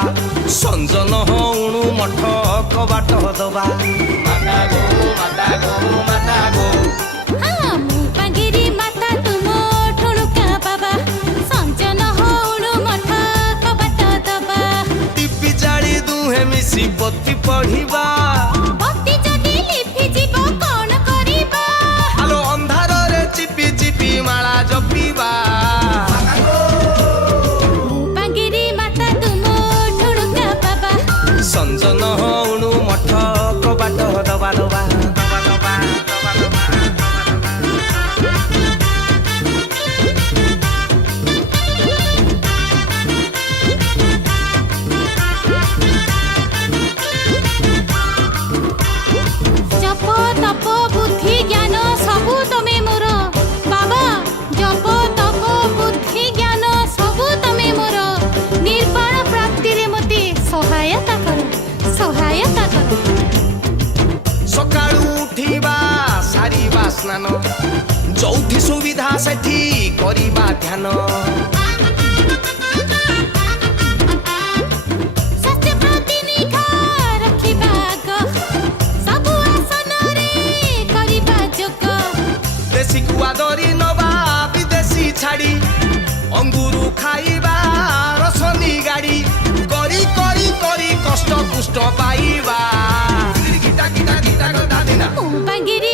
दबा संजन हणु मठ कबाट दबा माता गो माता गो माता गो हाँ मुपांगिरी माता तुम ठुणुका बाबा संजन हणु मठ कबाट दबा टीपी जाली दुहे मिसी पति पढ़िबा पति जदि लिफि जीव कोन करिबा आलो अंधार रे चिपी चिपी माला जपिबा मुपांगिरी माता तुम ठुणुका बाबा संजन हणु मठ कबाट दबा दबा जप तप बुद्धि ज्ञान सबु तमे मोर बाबा जप तप बुद्धि ज्ञान सबु तमे मोर निर्वाण प्राप्ति रे मते सहायता कर सकाळू उठिबा सारिबा स्नान जौथि सुविधा सेठी करिबा ध्यान सत्य प्रति निघा रखिबा ग सबु आसन रे करिबा जोग देशी कुआ दरी नबा विदेशी छाड़ी अंगुरु खाइबा रसनी गाड़ी करी करी करी कष्ट कुष्ट पाइबा गिटा गिटा गिटा गदा दिना मुपांगिरी